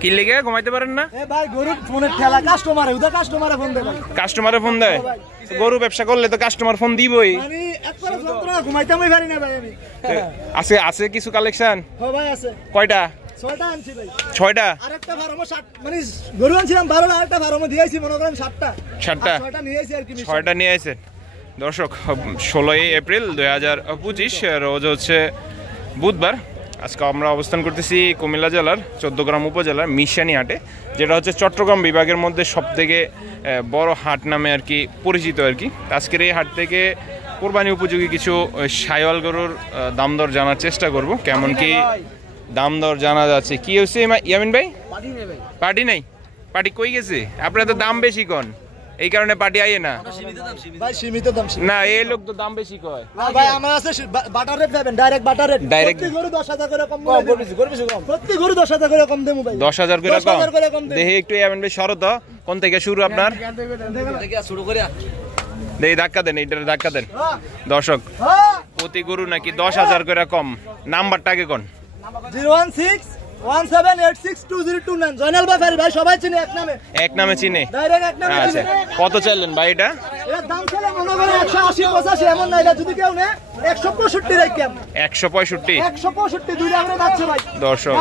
কি লেগে ঘুমাইতে পারেন না? কাস্টমারে ফোন দেয়। গরু ব্যবসা করলে তো কাস্টমার ফোন দিবই। আছে আছে কিছু কালেকশন? কয়টা? 6টা। আরেকটা ফার্মও 60 মানে গরু আনছিলাম 12টা, আরেকটা ফার্মও দিয়েছি মনে করেন 7টা। 6টা নিয়েছি আর কি। 6টা নিয়ে আইছেন। দর্শক 16 এপ্রিল 2025 রোজ হচ্ছে বুধবার। আজকে আমরা অবস্থান করতেছি কুমিল্লা জেলার 14 গ্রাম উপজেলার মিশানি হাটে, যেটা হচ্ছে চট্টগ্রাম বিভাগের মধ্যে সবথেকে বড় হাট নামে আর কি পরিচিত আর কি। আজকের এই হাট থেকে কোরবানি উপযোগী কিছু শাইওয়াল গরুর দাম দর জানার চেষ্টা করব, কেমন কি দাম দর জানা যাচ্ছে। কি হচ্ছে ইয়ামিন ভাই? পার্টি নাই? পার্টি কই গেছে? আপনারা তো দাম বেশি কন, এই কারণে পার্টি আইয়ে না ভাই। সীমিত দাম না, এই লোক তো দাম বেশি কয় ভাই। আমার আছে বাটার রেট পাবেন, ডাইরেক্ট বাটার রেট। প্রতি গরু 10,000 করে কম বলে কম। প্রতি গরু 10,000 করে কম দেবো ভাই। 10,000 করে কম। দেখি একটু ইয়ামিন ভাই সরো তো, কোন থেকে শুরু আপনার? শুরু করে দেখি ধাক্কা দেন, এইটার ধাক্কা দেন। দর্শক প্রতি গরু নাকি 10,000 করে কম। নাম্বারটা আগে কোন? 01617862029। জয়নাল ভাই ভাই সবাই চিনে, এক নামে চিনে। ডাইরেক্ট এক নামে চিনে। কত চাইলেন ভাই এটা? এর দাম ছিল মনে করেন 180 85 এমন না, এটা যদি কেউ নেয় 165 রাখতাম। 165 165 দুইটা আমরা যাচ্ছে ভাই। দর্শক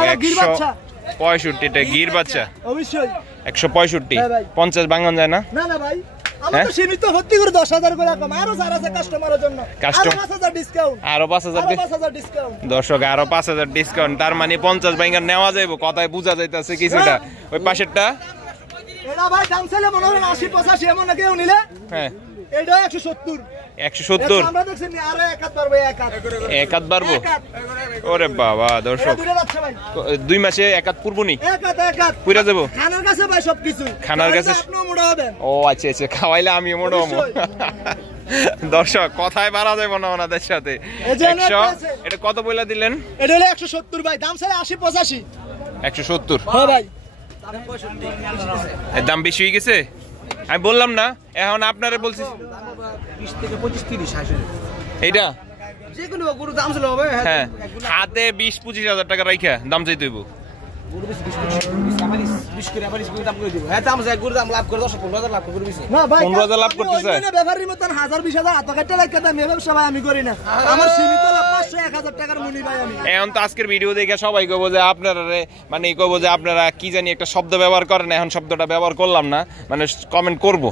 165 টা গির বাচ্চা। অবশ্যই 165। 50 ভাঙন যায় না? না না ভাই, আমরা তো সীমিত ভর্তি করে 10,000 করে কম। আরো যারা আছে কাস্টমারের জন্য আরো 5,000 ডিসকাউন্ট। আরো 5,000 ডিসকাউন্ট। দর্শক আরো 5,000 ডিসকাউন্ট। তার মানে 50 ভাঙন নেওয়া যাইবো, কথায় বোঝা যাইতাছে কিছুটা। ওই পাশেরটা এটা ভাই দাম ছিল মনে হয় 80 85 এমন না, কেউ নিলে হ্যাঁ এটা 170 আমরা দেখছি আরো এক হাত বাড়বে। এক হাত বাড়বো? ওরে বাবা দর্শক 2 মাসে এক হাত পূর্বনি পুরা যাবো খানার কাছে ভাই। সবকিছু খানার কাছে আপনিও মোটা হবেন। ও আচ্ছা আচ্ছা, খাওয়াইলে আমিও মোটা হবো। দর্শক কথায় বাড়া যাবে না ওনাদের সাথে। 100 এটা কত বইলা দিলেন? এটা হলো 170 ভাই, দাম ছিল 80 85। 170? হ্যাঁ ভাই। এর দাম বেশি হয়ে গেছে। আমি বললাম না, এখন আপনারা বলছি 20 থেকে 25 30 আসলে এইটা যে কোনো গরু দাম ছিল হবে। হ্যাঁ হাতে 20-25 হাজার টাকা রাইখা দাম চাইতে হইব। গরু বেশি 20 করে আবার দাম করে দিব। হ্যাঁ দাম যায় গরু দাম লাভ করে 10-15,000 লাভ করে দিছে না ভাই। 15,000 লাভ করতে চায় না ব্যাপারীর মতন 1000-20,000 এত কাটতে রাখা দাম ব্যবসা ভাই আমি করি না। আমার সীমিত লাভ 500-1000 টাকার মুনি ভাই আমি। এখন তো আজকের ভিডিও দেখে সবাই কইবো যে আপনারা মানে কইবো যে আপনারা কি জানি একটা শব্দ ব্যবহার করেন, এখন শব্দটা ব্যবহার করলাম না, মানে কমেন্ট করব।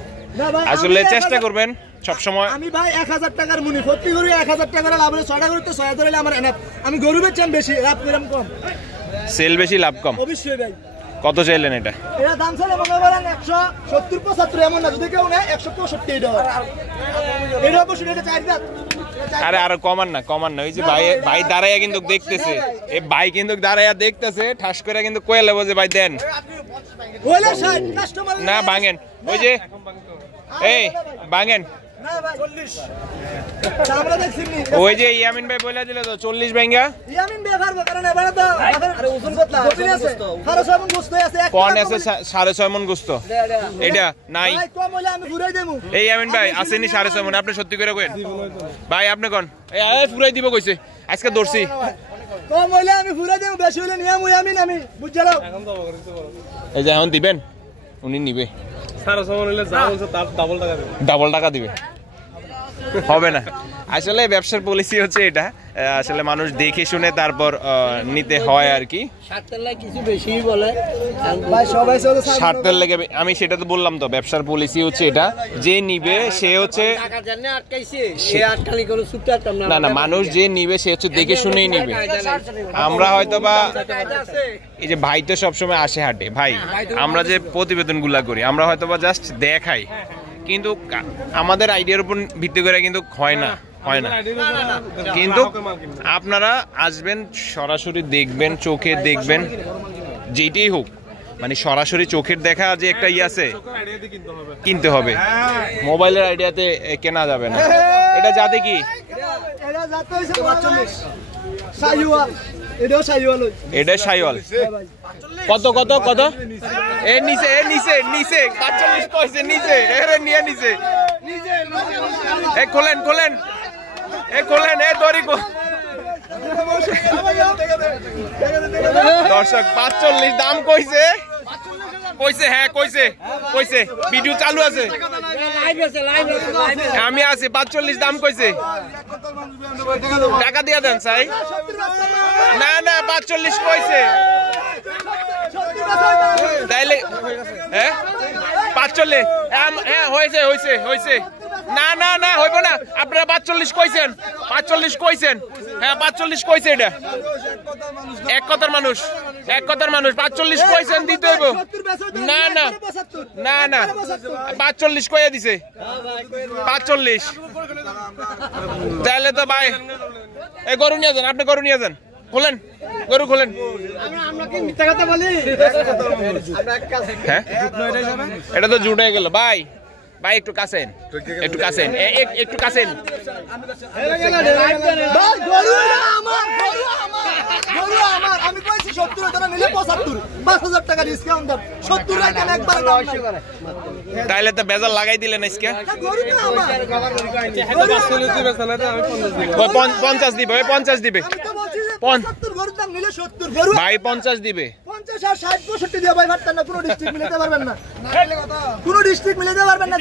আসলে চেষ্টা করবেন সব সময়। আমি ভাই 1000 টাকার মুনি প্রতি গরু 1000 টাকা লাভ হলে 6টা গরু তো 6000 হলে আমার এনাফ। আমি গরু বেচেন বেশি, লাভ করেন কম। সেল বেশি লাভ কম? অবশ্যই ভাই। কত চাইলেন এটা? এটা দাম ছিল মনে করেন 170 75 এমন না, যদি কেউ নেয় 165 এটা। এটা অবশ্যই এটা 4 দাঁত। আরে আরো কমান না ওই যে ভাই দাঁড়াইয়া কিন্তু দেখতেছে, এই ভাই কিন্তু দাঁড়াইয়া দেখতেছে, ঠাস করে কিন্তু কইলে বজে ভাই দেন ওইলা 60 কাস্টমার না ভাঙেন। ওই যে এই ভাঙেন না ভাই 40 আমরা দেখছিনি। ওই যে ইয়ামিন ভাই বলে দিল তো 40 ভাঙা। ইয়ামিন ভাই পারবে কারণ এবারে তো আরে ওজন কতলা আছে 6.5 মণ গোস্ত আছে। কোন আছে 6.5 মণ গোস্ত? এটা নাই ভাই, কম হইলে আমি ঘুরাই দেবো। এই ইয়ামিন ভাই আসেনি 6.5 মণ? আপনি সত্যি করে কইেন ভাই, আপনি কোন এই পুরাই দিব কইছে আজকে দর্শি। কম হইলে আমি ঘুরাই দেবো, বেশি হইলে নিয়াম ইয়ামিন আমি বুঝছাও। এই যে এখন দিবেন, উনি নিবে 6.5 মণ হইলে যা বলছে তার ডাবল টাকা দিবে। হবে না। আসলে ব্যবসার পলিসি হচ্ছে এটা, আসলে মানুষ দেখে শুনে তারপর নিতে হয় আর কি। স্বার্থের লাগে কিছু বেশি বলে ভাই, সবাই স্বার্থের লাগে। আমি সেটা তো বললাম তো, ব্যবসার পলিসি হচ্ছে এটা, যে নিবে সে হচ্ছে টাকা জানে আটকাইছে, সে আটকালি কোনো সুটটা না না, মানুষ যে নিবে সে হচ্ছে দেখে শুনেই নিবে। আমরা হয়তো বা এই যে ভাই তো সবসময় আসে হাটে, ভাই আমরা যে প্রতিবেদনগুলা করি আমরা হয়তো বা জাস্ট দেখাই, কিন্তু আমাদের আইডিয়ার উপর ভিত্তি করে কিন্তু হয় না। কিন্তু আপনারা আসবেন, সরাসরি দেখবেন, চোখে দেখবেন, যেটাই হোক, মানে সরাসরি চোখের দেখা যে একটা আছে কিনতে হবে, মোবাইলের আইডিয়াতে কেনা যাবে না। এটা জাতে কি? এটা শাইওয়াল। কত কত কত? এর নিচে 45 কইছে, নিচে এর নিয়ে নিচে। খোলেন এ খোলেন, এ দড়ি দর্শক 45 দাম কইছে, হ্যাঁ কইছে ভিডিও চালু আছে, আমি আছি 45 দাম কইছে, টাকা দিয়ে দেন চাই। না 45 কইছে তাইলে, হ্যাঁ 45, হ্যাঁ হয়েছে। না হইব না, আপনারা 45 কইছেন, 45 কইছেন, হ্যাঁ 45 কইছে, এটা এক কথার মানুষ 45 কইছেন দিতে হইব। না 45 কইয়া দিছে, 45 তাহলে তো ভাই এই গরু নিয়ে যান, আপনি গরু নিয়ে যান, খোলেন গরু খোলেন। হ্যাঁ এটা তো জুট হয়ে গেল ভাই, একটু কাছেন, একটু কাছেন। আমি কইছি 70 টাকা নিলে 75, 5000 টাকা ডিসকাউন্ট দাও, 70 টাকা একবার দাও। তাইলে তো বেজাল লাগাই দিলেন আজকে। গরু না আমার 50 দিবে, 50 দিবে, আমি তো বলছি যে 70 গরুর দাম নিলে 70 গরু ভাই 50 দিবে, 50 আর 60 65 দিয়ে ভাই ভাটতা না, কোনো ডিস্ট্রিক্ট মিলাতে পারবেন না, কোনো ডিস্ট্রিক্ট মিলাতে পারবেন না।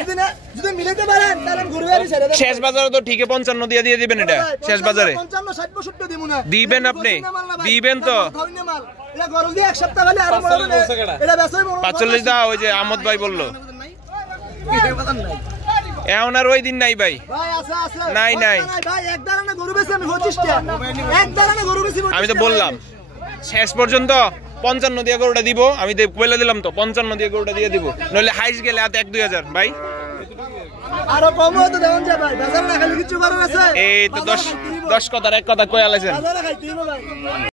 যদি মিলাতে পারেন তাহলে গরু গাড়ি ছেড়ে দেন। শেষ বাজারে তো ঠিকই 55 দিয়ে দিবেন, এটা শেষ বাজারে 55 60 65 দিমু না, দিবেন আপনি, দিবেন তো। এটা গরু দিয়ে এক সপ্তাহ হলে আরো বড় হবে, এটা বেচই 45 দা, ওই যে আহমদ ভাই বললো, এখন আর ওই দিন নাই ভাই, ভাই আছে নাই ভাই, এক দাঁড়ানা গরু বেচে আমি 25 টাকা, এক দাঁড়ানা গরু বেচি 25 আমি তো বললাম শেষ পর্যন্ত 55 দিয়ে গরুটা দিব, আমি বলে দিলাম তো 55 দিয়ে গরুটা দিয়ে দিব, নইলে হাইস গেলে হাতে 1-2 হাজার ভাই, আরো কম হতো দেন যে ভাই, বাজার না খালি কিছু গরু আছে, এই তো 10 কথার এক কথা কই আলাইছেন। বাজারে খাইতে হবে ভাই।